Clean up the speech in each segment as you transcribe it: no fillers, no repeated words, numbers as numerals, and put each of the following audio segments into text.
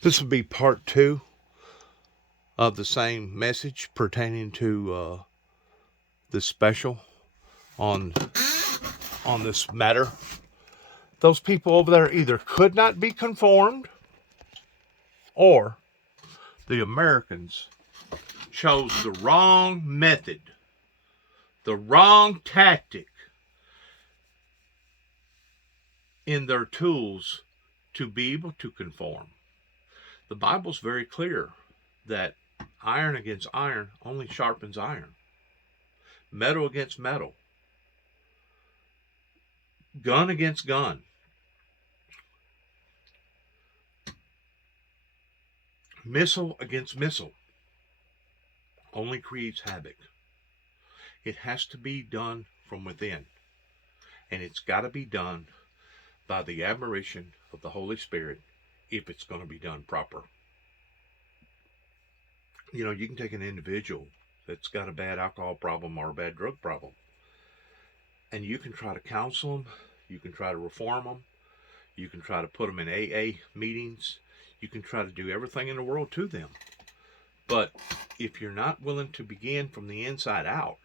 This will be part 2 of the same message pertaining to this special on this matter. Those people over there either could not be conformed, or the Americans chose the wrong method, the wrong tactic in their tools to be able to conform. The Bible's very clear that iron against iron only sharpens iron. Metal against metal. Gun against gun. Missile against missile only creates havoc. It has to be done from within. And it's got to be done by the admiration of the Holy Spirit if it's going to be done proper. You know, you can take an individual that's got a bad alcohol problem or a bad drug problem, and you can try to counsel them, you can try to reform them, you can try to put them in AA meetings, you can try to do everything in the world to them. But if you're not willing to begin from the inside out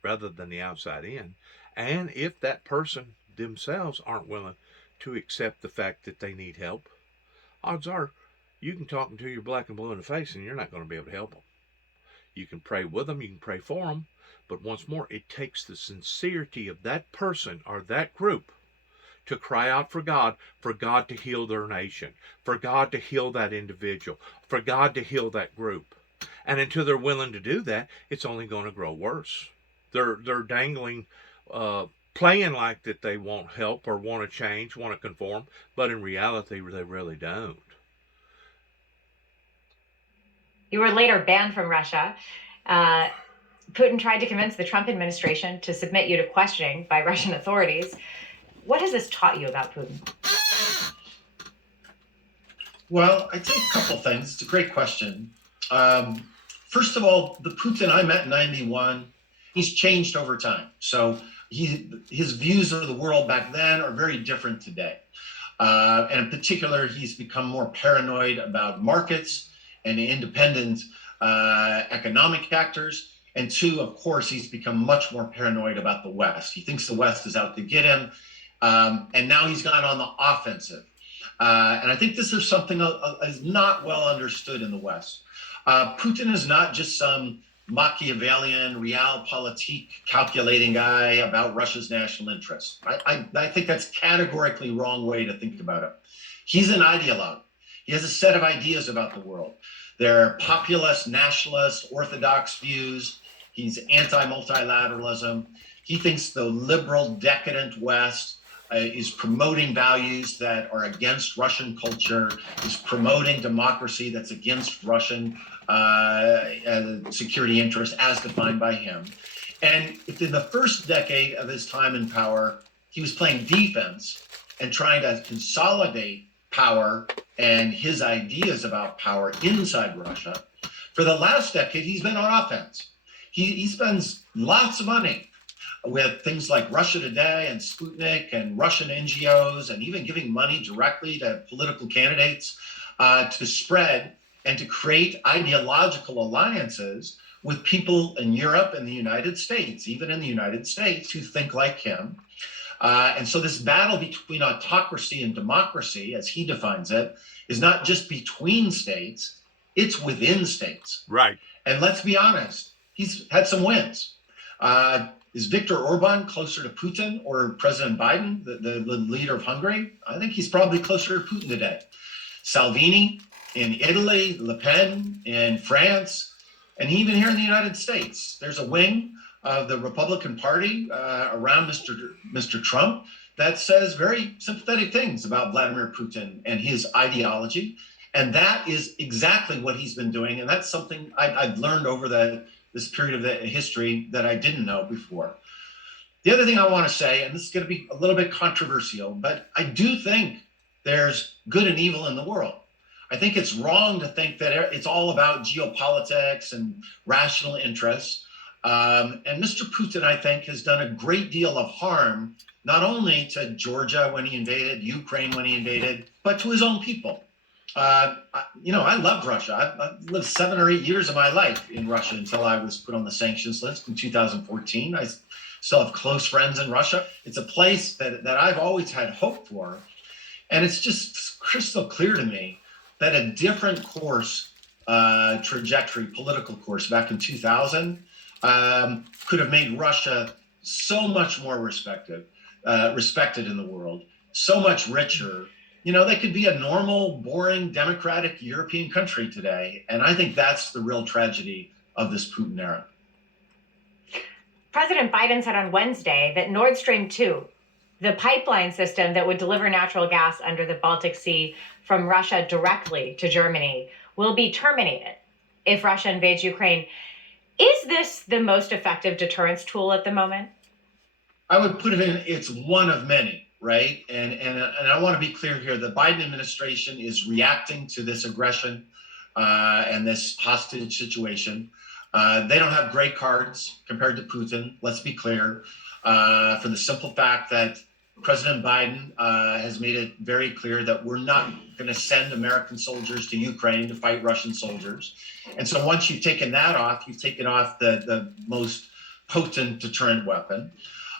rather than the outside in, and if that person themselves aren't willing to accept the fact that they need help, odds are you can talk until you're black and blue in the face and you're not going to be able to help them. You can pray with them, you can pray for them, but once more, it takes the sincerity of that person or that group to cry out for God to heal their nation, for God to heal that individual, for God to heal that group. And until they're willing to do that, it's only going to grow worse. They're dangling, playing like that they want help or want to change, want to conform, but in reality, they really don't. You were later banned from Russia. Putin tried to convince the Trump administration to submit you to questioning by Russian authorities. What has this taught you about Putin? Well, I'd say a couple things. It's a great question. First of all, the Putin I met in 91, he's changed over time. So his views of the world back then are very different today. And in particular, he's become more paranoid about markets and independent economic actors. And two, of course, he's become much more paranoid about the West. He thinks the West is out to get him. And now he's gone on the offensive. And I think this is something that is not well understood in the West. Putin is not just some Machiavellian, realpolitik calculating guy about Russia's national interests. I think that's categorically wrong way to think about it. He's an ideologue. He has a set of ideas about the world. They're populist, nationalist, orthodox views. He's anti-multilateralism. He thinks the liberal, decadent West is promoting values that are against Russian culture, is promoting democracy that's against Russian security interests as defined by him. And if in the first decade of his time in power, he was playing defense and trying to consolidate power and his ideas about power inside Russia, for the last decade, he's been on offense. He spends lots of money with things like Russia Today and Sputnik and Russian NGOs, and even giving money directly to political candidates to spread and to create ideological alliances with people in Europe and the United States, even in the United States, who think like him. And so this battle between autocracy and democracy, as he defines it, is not just between states, it's within states. Right. And let's be honest, he's had some wins. Is Viktor Orban closer to Putin or President Biden, the leader of Hungary? I think he's probably closer to Putin today. Salvini in Italy, Le Pen in France, and even here in the United States, there's a wing of the Republican Party around Mr. Trump that says very sympathetic things about Vladimir Putin and his ideology. And that is exactly what he's been doing. And that's something I've learned over this period of the history that I didn't know before. The other thing I want to say, and this is going to be a little bit controversial, but I do think there's good and evil in the world. I think it's wrong to think that it's all about geopolitics and rational interests. And Mr. Putin, I think, has done a great deal of harm, not only to Georgia when he invaded, Ukraine when he invaded, but to his own people. I loved Russia. I lived 7 or 8 years of my life in Russia until I was put on the sanctions list in 2014. I still have close friends in Russia. It's a place that I've always had hope for. And it's just crystal clear to me that a different course, trajectory, political course back in 2000 could have made Russia so much more respected in the world, so much richer. They could be a normal, boring, democratic European country today. And I think that's the real tragedy of this Putin era. President Biden said on Wednesday that Nord Stream 2, the pipeline system that would deliver natural gas under the Baltic Sea from Russia directly to Germany, will be terminated if Russia invades Ukraine. Is this the most effective deterrence tool at the moment? I would put it in, it's one of many, right? And I want to be clear here. The Biden administration is reacting to this aggression and this hostage situation. They don't have great cards compared to Putin, let's be clear, for the simple fact that President Biden has made it very clear that we're not going to send American soldiers to Ukraine to fight Russian soldiers. And so once you've taken that off, you've taken off the most potent deterrent weapon.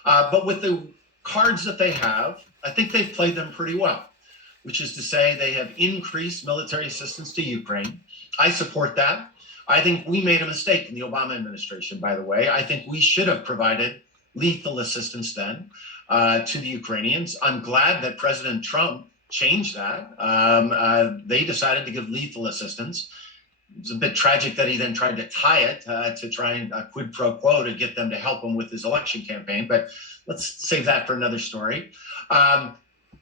But with the cards that they have, I think they've played them pretty well, which is to say they have increased military assistance to Ukraine. I support that. I think we made a mistake in the Obama administration, by the way. I think we should have provided lethal assistance then to the Ukrainians. I'm glad that President Trump changed that. They decided to give lethal assistance. It's a bit tragic that he then tried to tie it to try and quid pro quo to get them to help him with his election campaign. But let's save that for another story.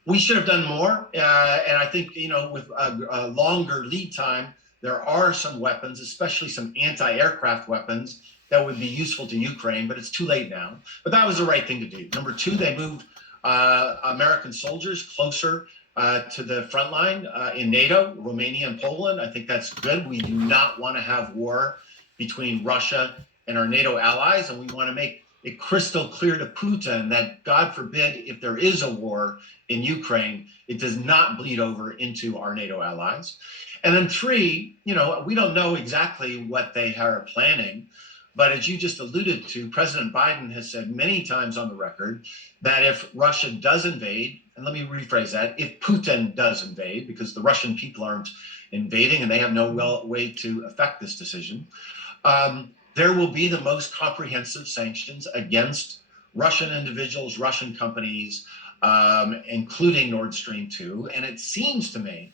We should have done more. And I think, with a longer lead time, there are some weapons, especially some anti-aircraft weapons, that would be useful to Ukraine, but it's too late now. But that was the right thing to do. Number two, they moved American soldiers closer to the front line in NATO, Romania and Poland. I think that's good. We do not want to have war between Russia and our NATO allies, and we want to make it crystal clear to Putin that, God forbid, if there is a war in Ukraine, it does not bleed over into our NATO allies. And then three, we don't know exactly what they are planning, but as you just alluded to, President Biden has said many times on the record that if Russia does invade, and let me rephrase that, if Putin does invade, because the Russian people aren't invading and they have no way to affect this decision, there will be the most comprehensive sanctions against Russian individuals, Russian companies, including Nord Stream 2. And it seems to me,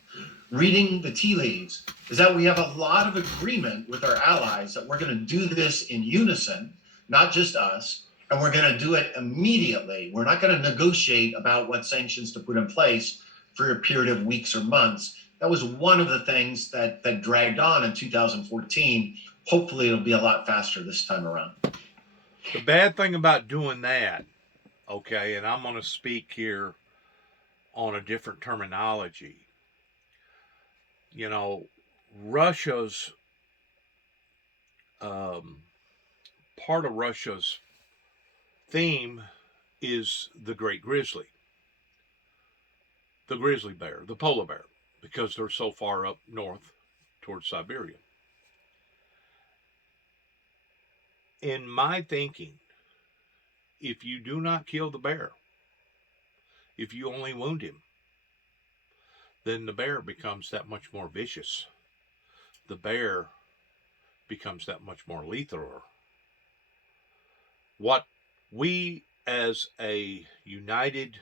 reading the tea leaves, is that we have a lot of agreement with our allies that we're going to do this in unison, not just us, and we're going to do it immediately. We're not going to negotiate about what sanctions to put in place for a period of weeks or months. That was one of the things that dragged on in 2014. Hopefully it'll be a lot faster this time around. The bad thing about doing that, okay, and I'm going to speak here on a different terminology. Russia's part of Russia's theme is the great grizzly, the grizzly bear, the polar bear, because they're so far up north towards Siberia. In my thinking, if you do not kill the bear, if you only wound him, then the bear becomes that much more vicious. The bear becomes that much more lethal. What we as a united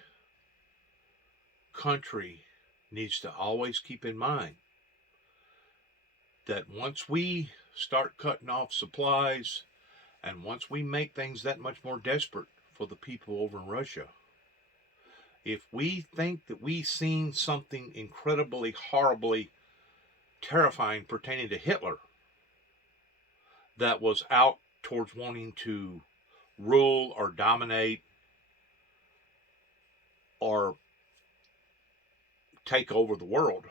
country needs to always keep in mind that once we start cutting off supplies and once we make things that much more desperate for the people over in Russia, if we think that we've seen something incredibly, horribly terrifying pertaining to Hitler that was out towards wanting to rule or dominate or take over the world,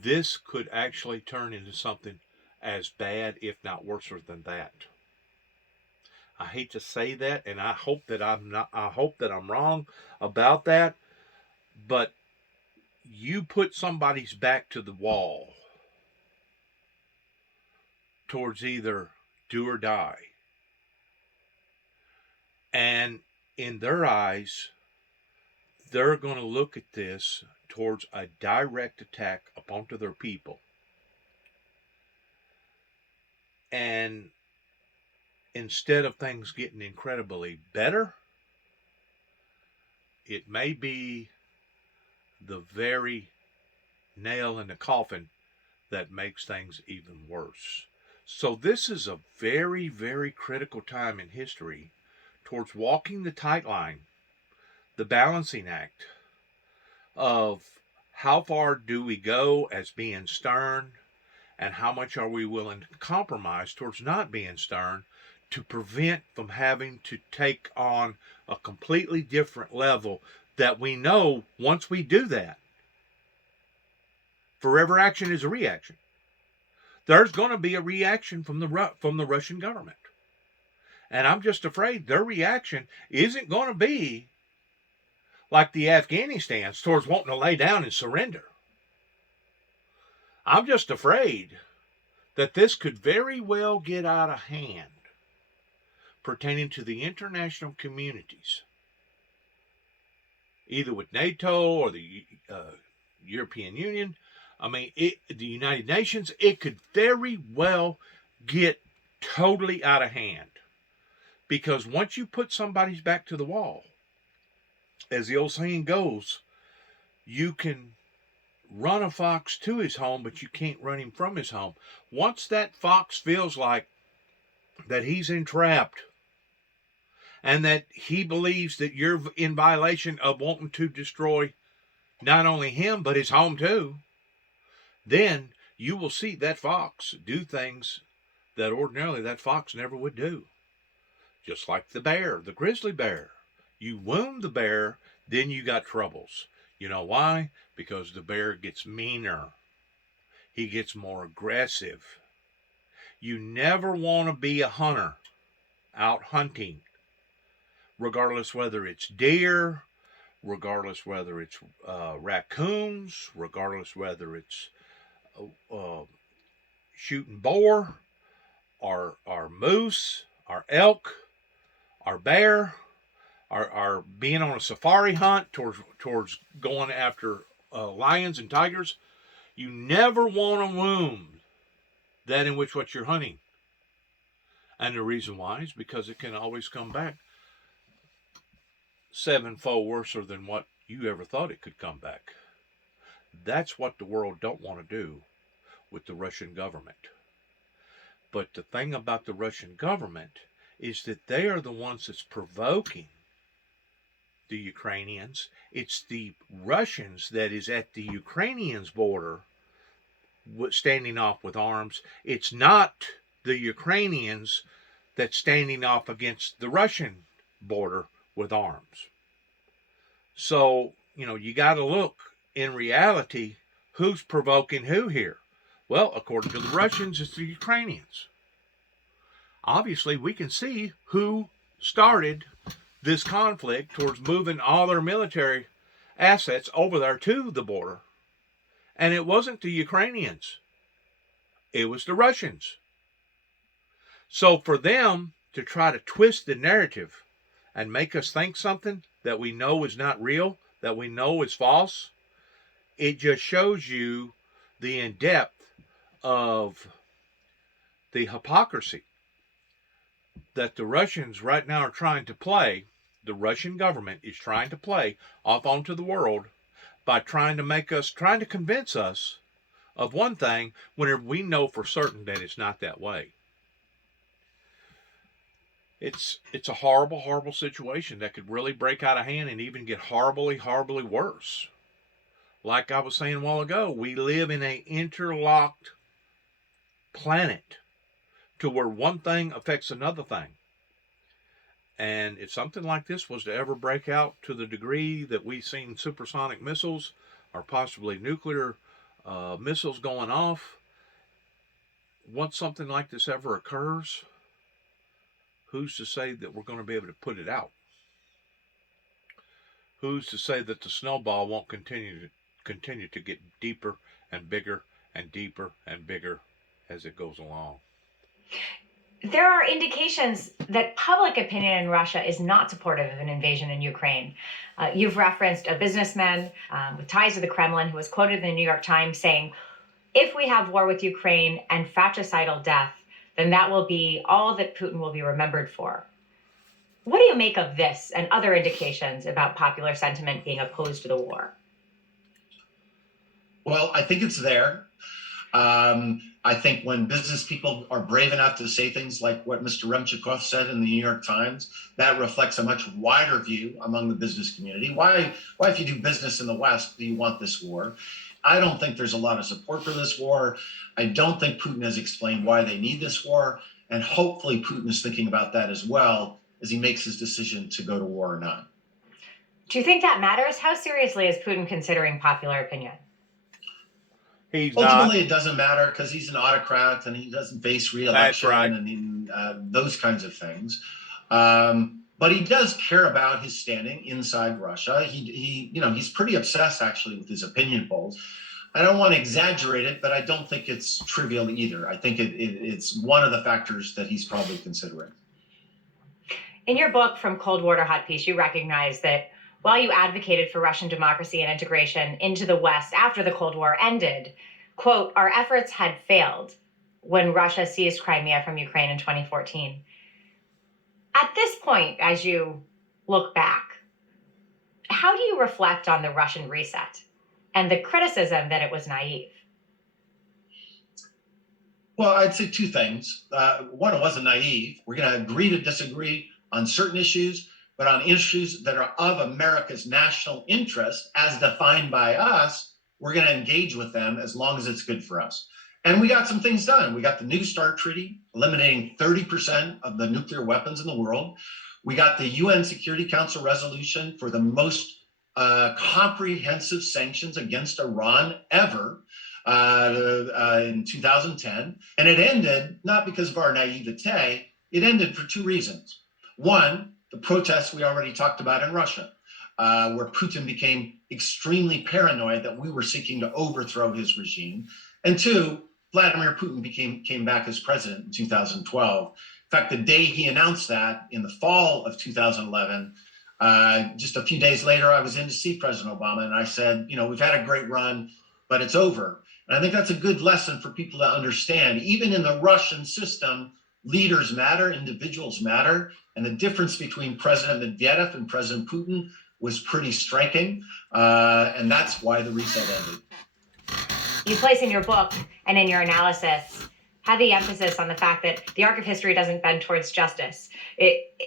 this could actually turn into something as bad, if not worse than that. I hate to say that, and I hope that I'm wrong about that, but you put somebody's back to the wall towards either do or die. And in their eyes, they're going to look at this towards a direct attack upon their people. And instead of things getting incredibly better, it may be the very nail in the coffin that makes things even worse. So this is a very, very critical time in history towards walking the tight line, the balancing act of how far do we go as being stern, and how much are we willing to compromise towards not being stern to prevent from having to take on a completely different level that we know once we do that, forever action is a reaction. There's going to be a reaction from the Russian government. And I'm just afraid their reaction isn't going to be like the Afghanistans towards wanting to lay down and surrender. I'm just afraid that this could very well get out of hand pertaining to the international communities, either with NATO or the European Union. I mean, the United Nations, it could very well get totally out of hand. Because once you put somebody's back to the wall, as the old saying goes, you can run a fox to his home, but you can't run him from his home. Once that fox feels like that he's entrapped and that he believes that you're in violation of wanting to destroy not only him, but his home too, then you will see that fox do things that ordinarily that fox never would do. Just like the bear, the grizzly bear. You wound the bear, then you got troubles. You know why? Because the bear gets meaner. He gets more aggressive. You never want to be a hunter out hunting, regardless whether it's deer, regardless whether it's raccoons, regardless whether it's shooting boar, or moose, or elk, or bear, or being on a safari hunt towards going after lions and tigers. You never want to wound that in which what you're hunting. And the reason why is because it can always come back sevenfold worse than what you ever thought it could come back. That's what the world don't want to do with the Russian government. But the thing about the Russian government is that they are the ones that's provoking the Ukrainians. It's the Russians that is at the Ukrainians' border standing off with arms. It's not the Ukrainians that's standing off against the Russian border with arms. So, you got to look in reality who's provoking who here. Well, according to the Russians, it's the Ukrainians. Obviously, we can see who started this conflict towards moving all their military assets over there to the border. And it wasn't the Ukrainians. It was the Russians. So for them to try to twist the narrative and make us think something that we know is not real, that we know is false, it just shows you the in-depth of the hypocrisy that the Russians right now are trying to play. The Russian government is trying to play off onto the world by trying to convince us of one thing whenever we know for certain that it's not that way. It's a horrible, horrible situation that could really break out of hand and even get horribly, horribly worse. Like I was saying a while ago, we live in an interlocked planet to where one thing affects another thing. And if something like this was to ever break out to the degree that we've seen supersonic missiles or possibly nuclear missiles going off, once something like this ever occurs, who's to say that we're going to be able to put it out? Who's to say that the snowball won't continue continue to get deeper and bigger and deeper and bigger as it goes along. There are indications that public opinion in Russia is not supportive of an invasion in Ukraine. You've referenced a businessman with ties to the Kremlin who was quoted in the New York Times saying, if we have war with Ukraine and fratricidal death, then that will be all that Putin will be remembered for. What do you make of this and other indications about popular sentiment being opposed to the war? Well, I think it's there. I think when business people are brave enough to say things like what Mr. Remchikov said in the New York Times, that reflects a much wider view among the business community. Why, if you do business in the West, do you want this war? I don't think there's a lot of support for this war. I don't think Putin has explained why they need this war. And hopefully Putin is thinking about that as well as he makes his decision to go to war or not. Do you think that matters? How seriously is Putin considering popular opinion? Ultimately, it doesn't matter because he's an autocrat and he doesn't face re-election and those kinds of things. But he does care about his standing inside Russia. He's pretty obsessed actually with his opinion polls. I don't want to exaggerate it, but I don't think it's trivial either. I think it's one of the factors that he's probably considering. In your book, From Cold War to Hot Peace, you recognize that while you advocated for Russian democracy and integration into the West after the Cold War ended, quote, our efforts had failed when Russia seized Crimea from Ukraine in 2014. At this point, as you look back, how do you reflect on the Russian reset and the criticism that it was naive? Well, I'd say two things. One, it wasn't naive. We're going to agree to disagree on certain issues, but on issues that are of America's national interest, as defined by us, we're going to engage with them as long as it's good for us. And we got some things done. We got the New START Treaty, eliminating 30% of the nuclear weapons in the world. We got the UN Security Council resolution for the most comprehensive sanctions against Iran ever in 2010. And it ended, not because of our naivete, it ended for two reasons. One, the protests we already talked about in Russia, where Putin became extremely paranoid that we were seeking to overthrow his regime. And two, Vladimir Putin came back as president in 2012. In fact, the day he announced that in the fall of 2011, just a few days later, I was in to see President Obama and I said, we've had a great run, but it's over. And I think that's a good lesson for people to understand. Even in the Russian system, leaders matter, individuals matter. And the difference between President Medvedev and President Putin was pretty striking. And that's why the reset ended. You place in your book and in your analysis heavy emphasis on the fact that the arc of history doesn't bend towards justice,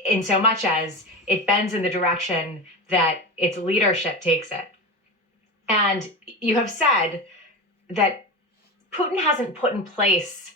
in so much as it bends in the direction that its leadership takes it. And you have said that Putin hasn't put in place